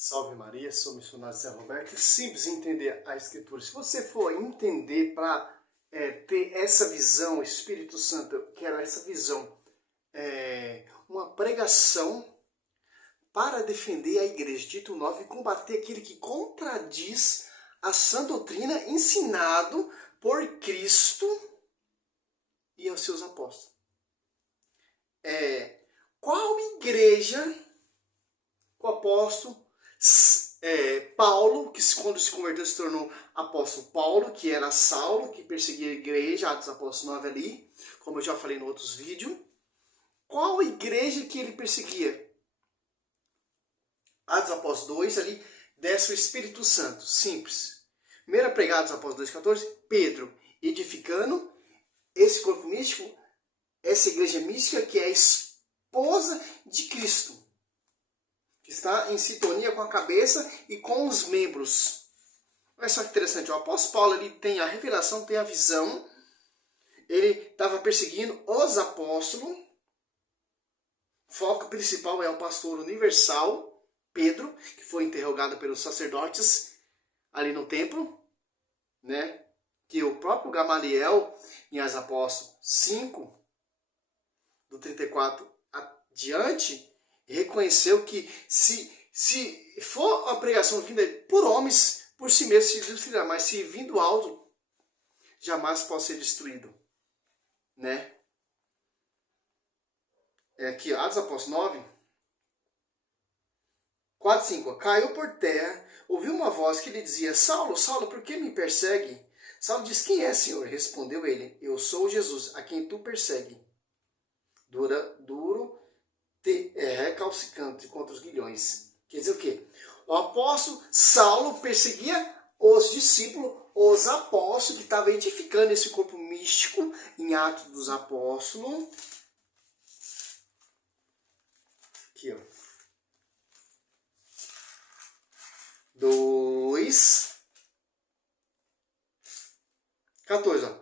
Salve Maria, sou o missionário Zé Roberto. É simples entender a Escritura. Se você for entender para ter essa visão, Espírito Santo, eu quero essa visão, uma pregação para defender a igreja, título 9, e combater aquele que contradiz a sã doutrina ensinado por Cristo e aos seus apóstolos. Qual igreja o apóstolo Paulo, que quando se converteu se tornou apóstolo Paulo, que era Saulo, que perseguia a igreja, Atos Apóstolos 9 ali, como eu já falei em outros vídeos. Qual igreja que ele perseguia? Atos Apóstolos 2 ali, desce o Espírito Santo, simples. Primeira pregada dos Apóstolos 2,14, Pedro edificando esse corpo místico, essa igreja mística que é a esposa de Cristo, que está em sintonia com a cabeça e com os membros. Olha só que interessante, o apóstolo Paulo ele tem a revelação, tem a visão, ele estava perseguindo os apóstolos, o foco principal é o pastor universal, Pedro, que foi interrogado pelos sacerdotes ali no templo, né? Que o próprio Gamaliel, em Atos Apóstolos 5, do 34 adiante, reconheceu que se for a pregação vinda por homens, por si mesmo se destruirá, mas se vindo do alto, jamais pode ser destruído. Né? Aqui, Atos Apóstolos 9, 4, 5. Caiu por terra, ouviu uma voz que lhe dizia: Saulo, Saulo, por que me persegue? Saulo disse: Quem é, Senhor? Respondeu ele: Eu sou Jesus, a quem tu persegue. Duro recalcitrante contra os guilhões. Quer dizer o quê? O apóstolo Saulo perseguia os discípulos, os apóstolos, que estavam edificando esse corpo místico em Atos dos Apóstolos. Aqui, ó. 2, 14, ó.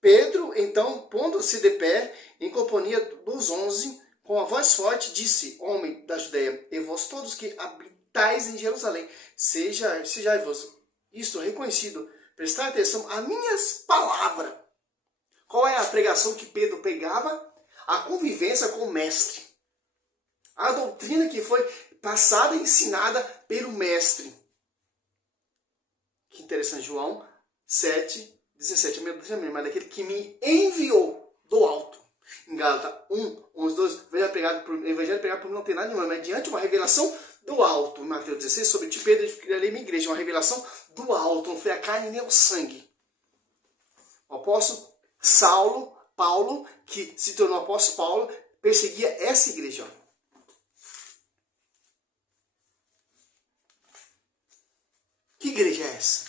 Pedro, então, pondo-se de pé, em companhia dos 11, com a voz forte, disse: Homem da Judéia, e vós todos que habitais em Jerusalém, sejai-vos isto reconhecido, prestai atenção a minhas palavras. Qual é a pregação que Pedro pregava? A convivência com o mestre. A doutrina que foi passada e ensinada pelo mestre. Que interessante, João 7, 17. A minha doutrina mesmo, mas daquele que me enviou do alto. Em Gálatas 1, 11, 12, o evangelho pregado por mim não tem nada de mais, mas diante uma revelação do alto. Em Mateus 16, sobre ti, Pedro, edificarei minha igreja, uma revelação do alto, não foi a carne nem o sangue. O apóstolo Paulo, que se tornou apóstolo Paulo, perseguia essa igreja. Que igreja é essa?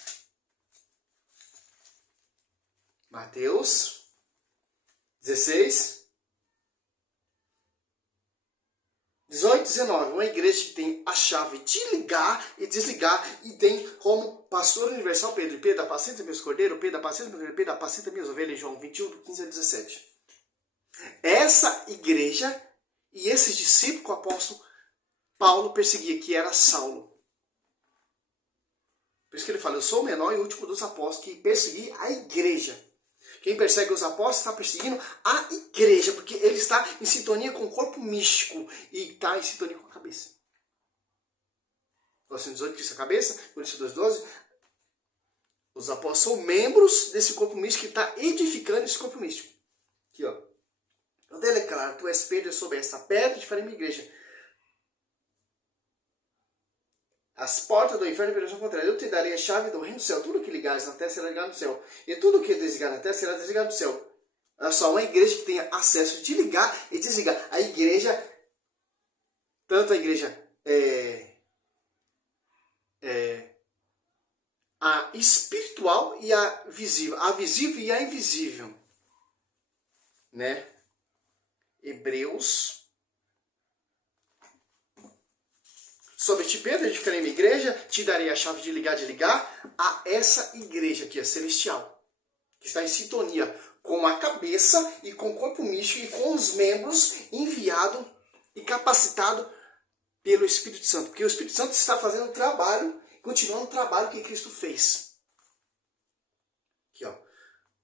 Mateus 16, 18, 19. Uma igreja que tem a chave de ligar e desligar e tem como pastor universal Pedro. Pedro, apacenta meus cordeiros. Pedro, apacenta meus cordeiros. Pedro, apacenta minhas ovelhas. João 21, do 15 a 17. Essa igreja e esses discípulos que o apóstolo Paulo perseguia, que era Saulo. Por isso que ele fala: eu sou o menor e último dos apóstolos que persegui a igreja. Quem persegue os apóstolos está perseguindo a igreja, porque ele está em sintonia com o corpo místico e está em sintonia com a cabeça. Versículo 18 diz a cabeça, Coríntios 2,12. Os apóstolos são membros desse corpo místico que está edificando esse corpo místico. Aqui, ó. Eu declaro: tu és Pedro, eu sou essa pedra, te farei minha igreja. As portas do inferno permanecerão contra ele. Eu te darei a chave do reino do céu. Tudo que ligares na terra será ligado no céu. E tudo que desligar na terra será desligado no céu. É só uma igreja que tenha acesso de ligar e desligar. A igreja, tanto a igreja a espiritual e a visível. A visível e a invisível. Né? Hebreus. Sobre ti, Pedro, edificarei minha igreja, te darei a chave de ligar a essa igreja aqui, a celestial, que está em sintonia com a cabeça e com o corpo místico e com os membros enviado e capacitado pelo Espírito Santo. Porque o Espírito Santo está fazendo o trabalho, continuando o trabalho que Cristo fez. Aqui, ó.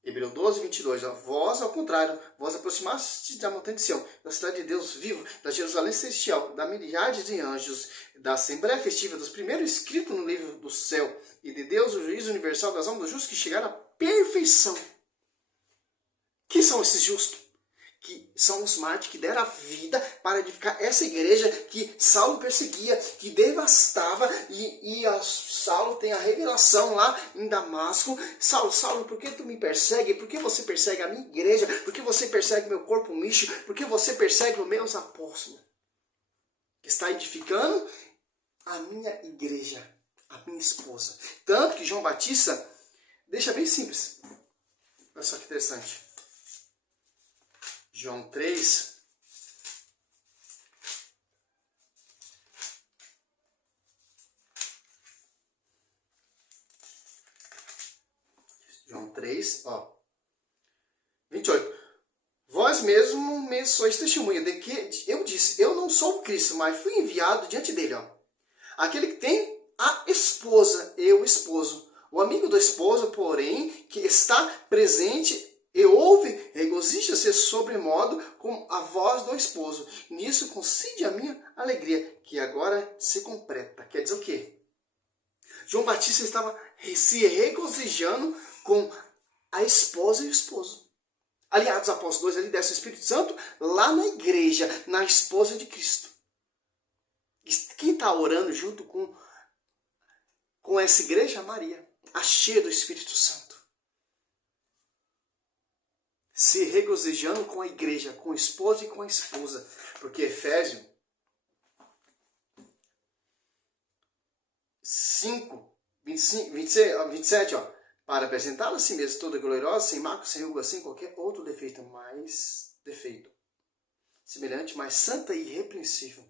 Hebreu 12, 22. Ó. Vós, ao contrário, vós aproximaste da montanha de Sião, da cidade de Deus vivo, da Jerusalém celestial, da miríade de anjos, da Assembleia Festiva, dos primeiros escritos no livro do céu, e de Deus, o juízo universal das almas dos justos que chegaram à perfeição. Quem são esses justos? Que são os mártires que deram a vida para edificar essa igreja que Saulo perseguia, que devastava, e Saulo tem a revelação lá em Damasco. Saulo, por que tu me persegue? Por que você persegue a minha igreja? Por que você persegue meu corpo místico? Por que você persegue os meus apóstolos? Que está edificando a minha igreja, a minha esposa. Tanto que João Batista deixa bem simples. Olha só que interessante. João 3. João 3, ó. 28. Vós mesmo me sois testemunha de que eu disse, eu não sou o Cristo, mas fui enviado diante dele, ó. Aquele que tem a esposa e o esposo. O amigo do esposo, porém, que está presente e ouve, regozija-se sobremodo com a voz do esposo. Nisso concede a minha alegria, que agora se completa. Quer dizer o quê? João Batista estava se regozijando com a esposa e o esposo. Ali, Atos Apóstolos 2, ali desce o Espírito Santo lá na igreja, na esposa de Cristo. E quem está orando junto com essa igreja? Maria, a cheia do Espírito Santo. Se regozijando com a igreja, com o esposo e com a esposa. Porque Efésios 5, 25, 26, 27, ó. Para apresentá-la a si mesmo toda gloriosa, sem mácula, sem ruga, sem qualquer outro defeito, semelhante, mais santa e irrepreensível.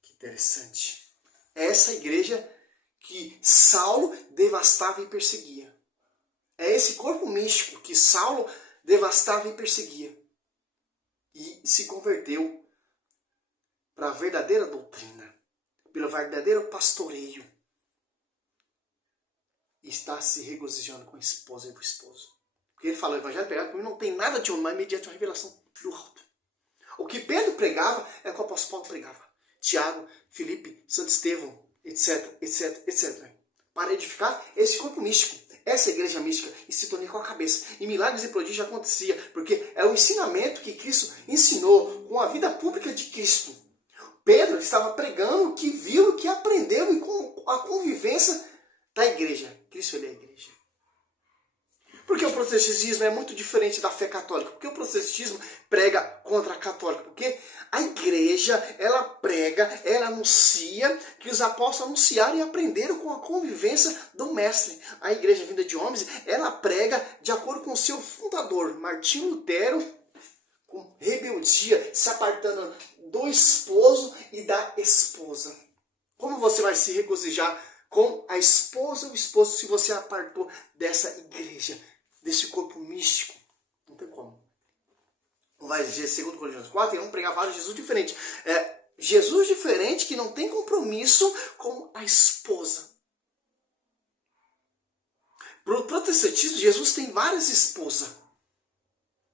Que interessante. É essa igreja que Saulo devastava e perseguia. É esse corpo místico que Saulo devastava e perseguia. E se converteu para a verdadeira doutrina, pelo verdadeiro pastoreio. E está se regozijando com a esposa e o esposo. Porque ele fala, o evangelho pregado por mim não tem nada de homem, mas mediante uma revelação do alto. O que Pedro pregava é o que o apóstolo Paulo pregava. Tiago, Filipe, Santo Estevão, etc, etc, etc. Para edificar esse corpo místico. Essa igreja mística, e se tornou com a cabeça. E milagres e prodígios acontecia, porque é o ensinamento que Cristo ensinou com a vida pública de Cristo. Pedro estava pregando o que viu, o que aprendeu e com a convivência da igreja. Cristo ele é a igreja. Porque o protestantismo é muito diferente da fé católica. Porque o protestantismo prega contra a católica. Porque a igreja, ela prega, ela anuncia, que os apóstolos anunciaram e aprenderam com a convivência do mestre. A igreja vinda de homens, ela prega de acordo com o seu fundador, Martinho Lutero, com rebeldia, se apartando do esposo e da esposa. Como você vai se regozijar com a esposa ou o esposo se você apartou dessa igreja, desse corpo místico? Não tem como. Vai dizer, segundo Coríntios 4, vamos pregar vários Jesus diferentes. Jesus diferente que não tem compromisso com a esposa. Para o protestantismo, Jesus tem várias esposas.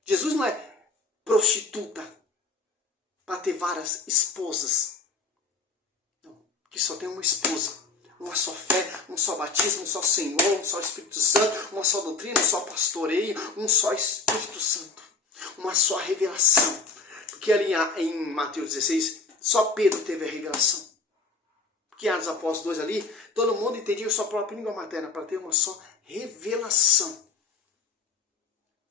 Jesus não é prostituta para ter várias esposas. Não, que só tem uma esposa. Uma só fé, um só batismo, um só Senhor, um só Espírito Santo, uma só doutrina, um só pastoreio, um só Espírito Santo. Uma só revelação. Porque ali em Mateus 16, só Pedro teve a revelação. Porque em Atos Apóstolos 2 ali, todo mundo entendia a sua própria língua materna para ter uma só revelação.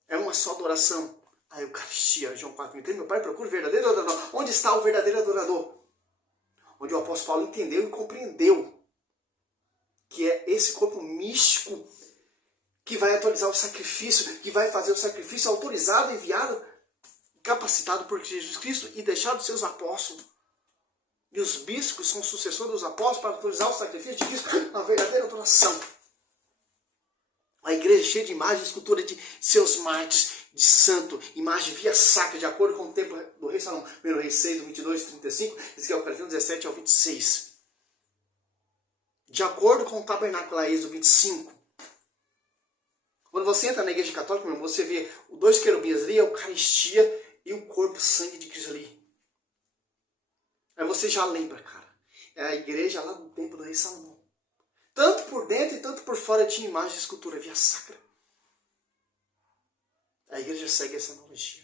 É uma só adoração. A Eucaristia, João 4:23, meu Pai procura o verdadeiro adorador. Onde está o verdadeiro adorador? Onde o apóstolo Paulo entendeu e compreendeu que é esse corpo místico que vai atualizar o sacrifício, que vai fazer o sacrifício autorizado, enviado, capacitado por Jesus Cristo e deixado dos seus apóstolos. E os bispos são sucessores dos apóstolos para autorizar o sacrifício de Cristo, a verdadeira adoração. A igreja cheia de imagens, escultura de seus mártires, de santo, imagem via sacra, de acordo com o tempo do rei Salomão. 1 Reis 6, 22, 35, Ezequiel 41, 17 ao 26. De acordo com o tabernáculo, lá, Êxodo 25. Quando você entra na igreja católica, você vê os dois querubins ali, a Eucaristia e o corpo, o sangue de Cristo ali. Aí você já lembra, cara. É a igreja lá do tempo do rei Salomão. Tanto por dentro e tanto por fora tinha imagem de escultura via sacra. A igreja segue essa analogia.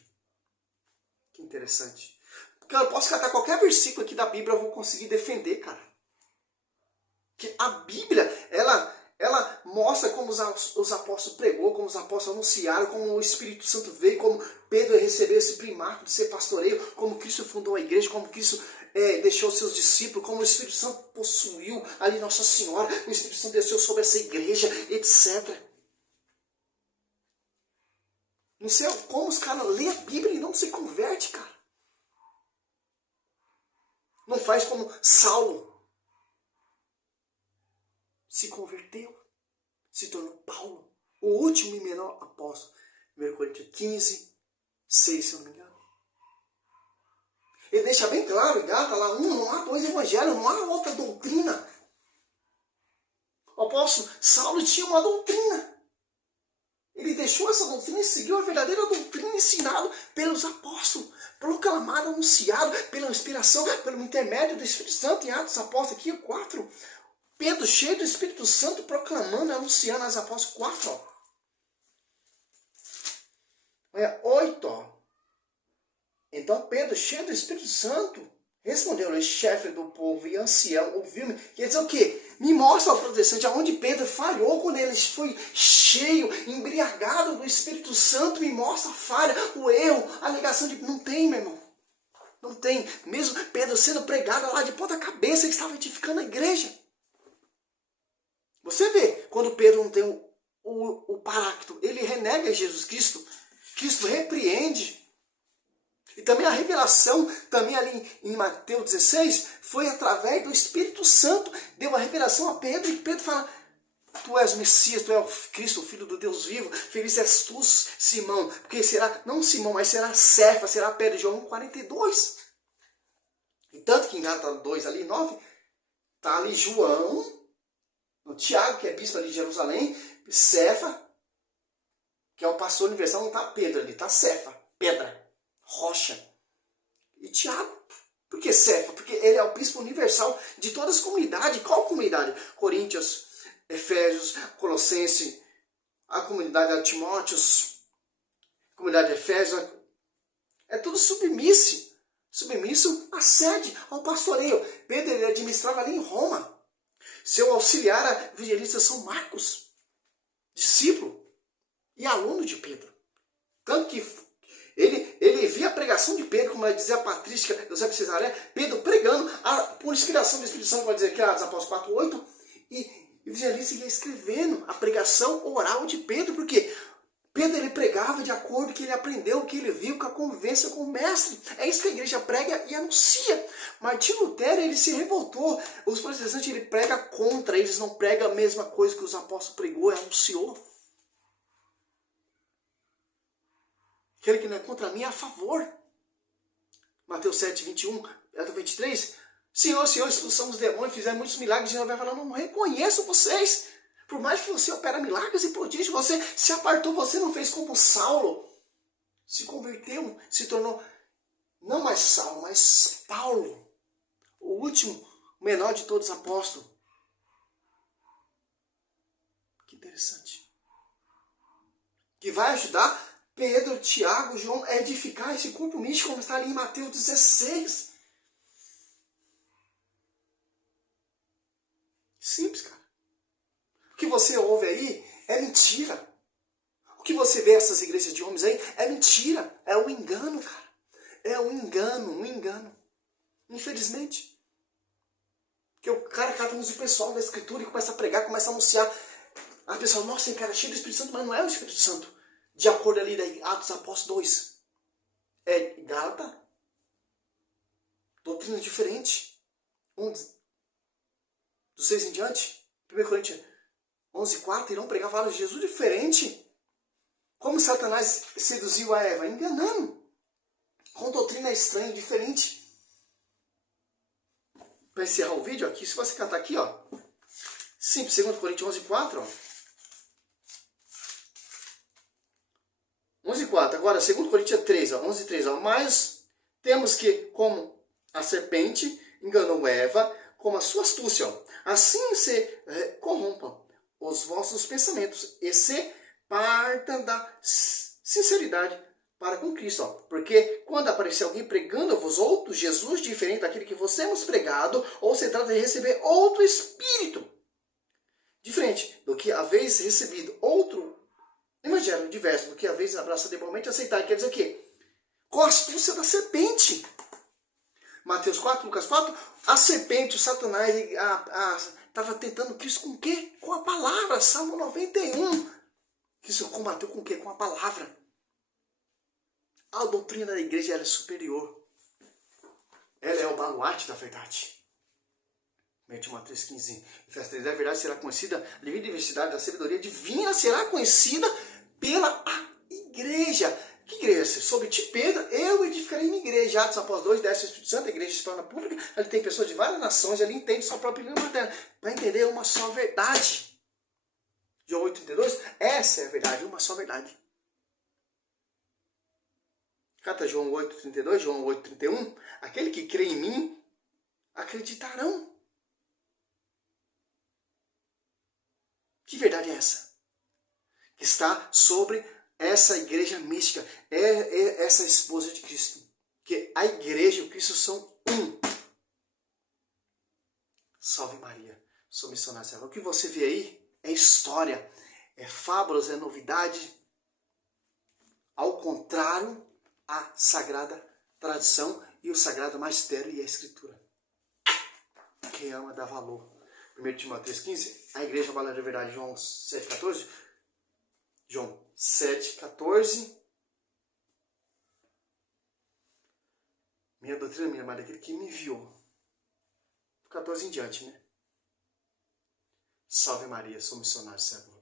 Que interessante. Porque eu posso catar qualquer versículo aqui da Bíblia, eu vou conseguir defender, cara. Que a Bíblia, ela mostra como os apóstolos pregou, como os apóstolos anunciaram, como o Espírito Santo veio, como Pedro recebeu esse primato de ser pastoreio, como Cristo fundou a igreja, como Cristo deixou seus discípulos, como o Espírito Santo possuiu ali Nossa Senhora, o Espírito Santo desceu sobre essa igreja, etc. Não sei como os caras lêem a Bíblia e não se converte, cara. Não faz como Saulo. Se converteu, se tornou Paulo, o último e menor apóstolo. 1 Coríntios 15, 6, se eu não me engano. Ele deixa bem claro, em Gálatas lá, não há dois evangelhos, não há outra doutrina. O apóstolo Saulo tinha uma doutrina. Ele deixou essa doutrina e seguiu a verdadeira doutrina ensinada pelos apóstolos, proclamada, anunciada pela inspiração, pelo intermédio do Espírito Santo em Atos dos Apóstolos, aqui 4. Pedro cheio do Espírito Santo proclamando, anunciando as apóstolos 4. Ó. 8. Ó. Então Pedro cheio do Espírito Santo respondeu-lhe, chefe do povo e ancião, ouviu-me. Quer dizer o quê? Me mostra, ó, protestante, aonde Pedro falhou quando ele foi cheio, embriagado do Espírito Santo. Me mostra a falha, o erro, a negação de... Não tem, meu irmão. Não tem. Mesmo Pedro sendo pregado lá de ponta cabeça, ele estava edificando a igreja. Você vê, quando Pedro não tem o paráclito, ele renega Jesus Cristo, Cristo repreende. E também a revelação, também ali em Mateus 16, foi através do Espírito Santo, deu a revelação a Pedro, e Pedro fala, tu és o Messias, tu és o Cristo, o Filho do Deus vivo, feliz és tu, Simão, porque será, não Simão, mas será Cefa, será Pedro, João 1,42. E tanto que em Gálatas 2, ali 9, está ali João, o Tiago, que é bispo ali de Jerusalém, Cefa, que é o pastor universal, não está Pedro ali, está Cefa, pedra, rocha. E Tiago, por que Cefa? Porque ele é o bispo universal de todas as comunidades. Qual comunidade? Coríntios, Efésios, Colossenses, a comunidade de Timóteos, a comunidade de Efésios, é tudo submisso à sede, ao pastoreio. Pedro ele administrava ali em Roma. Seu auxiliar evangelista São Marcos, discípulo e aluno de Pedro. Tanto que ele via a pregação de Pedro, como vai dizer a patrística Eusébio Cesaré, Pedro pregando, por inspiração do Espírito Santo, vai dizer que é Atos Apóstolos 4:8, e o evangelista ia escrevendo a pregação oral de Pedro, porque Pedro ele pregava de acordo com o que ele aprendeu, o que ele viu, com a convivência com o mestre. É isso que a igreja prega e anuncia. Martinho Lutero ele se revoltou. Os protestantes ele prega contra, eles não pregam a mesma coisa que os apóstolos pregou e anunciou. Aquele que não é contra mim é a favor. Mateus 7, 21, 23. Senhor, Senhor, expulsamos demônios, fizemos muitos milagres. E Jesus vai falando, não reconheço vocês. Por mais que você opera milagres e prodígios, você se apartou, você não fez como Saulo. Se converteu, se tornou, não mais Saulo, mas Paulo. O último, o menor de todos os apóstolos. Que interessante. Que vai ajudar Pedro, Tiago, João a edificar esse corpo místico, como está ali em Mateus 16. Simples, cara. O que você ouve aí é mentira. O que você vê nessas igrejas de homens aí é mentira. É um engano, cara. É um engano. Infelizmente. Porque o cara cata o pessoal da escritura e começa a pregar, começa a anunciar. A pessoa, nossa, esse cara é cheio do Espírito Santo, mas não é o Espírito Santo. De acordo ali da Atos Apóstolos 2. É Gálatas. Doutrina diferente. Do 6 em diante. 1 Coríntios 11:4, irão pregar falas de Jesus diferente. Como Satanás seduziu a Eva? Enganando. Com doutrina estranha, diferente. Para encerrar o vídeo aqui, se você catar aqui, ó. Simples, 2 Coríntios 11:4, ó. 11:4. Agora, 2 Coríntios 3, ó. 11:3, ó. Mas temos que, como a serpente enganou Eva, como a sua astúcia, ó. Assim se corrompam os vossos pensamentos e se partam da sinceridade para com Cristo. Ó. Porque quando aparecer alguém pregando-vos outro Jesus diferente daquele que vos temos pregado, ou se trata de receber outro Espírito diferente do que haveis recebido, outro evangelho diverso do que haveis abraçado igualmente aceitar. Quer dizer o quê? Com a astúcia da serpente. Mateus 4, Lucas 4, a serpente, o Satanás, estava tentando Cristo com o quê? Com a palavra. Salmo 91. Cristo combateu com o quê? Com a palavra. A doutrina da igreja ela é superior. Ela é o baluarte da verdade. Mateus 3,15. Efésios 3, a verdade será conhecida, devido à diversidade da sabedoria divina, será conhecida pela igreja. Que igreja? Sobre ti, Pedro, eu edificarei minha igreja. Atos Apóstolos 2, desce o Espírito Santo, a igreja se torna pública, ali tem pessoas de várias nações, ali entende sua própria língua materna. Para entender uma só verdade. João 8,32, essa é a verdade, uma só verdade. Cata João 8,32, João 8,31, aquele que crê em mim, acreditarão. Que verdade é essa? Que está sobre essa igreja mística, essa esposa de Cristo. Que a igreja e o Cristo são um. Salve Maria, sou missionário servo. O que você vê aí é história, é fábulas, é novidade. Ao contrário, a sagrada tradição e o sagrado magistério e a escritura. Quem ama dá valor. 1 Timóteo 3,15, a igreja valor da verdade, João 7,14. João 7,14. Minha doutrina, minha amada, aquele que me enviou. 14 em diante, né? Salve Maria, sou missionário servo.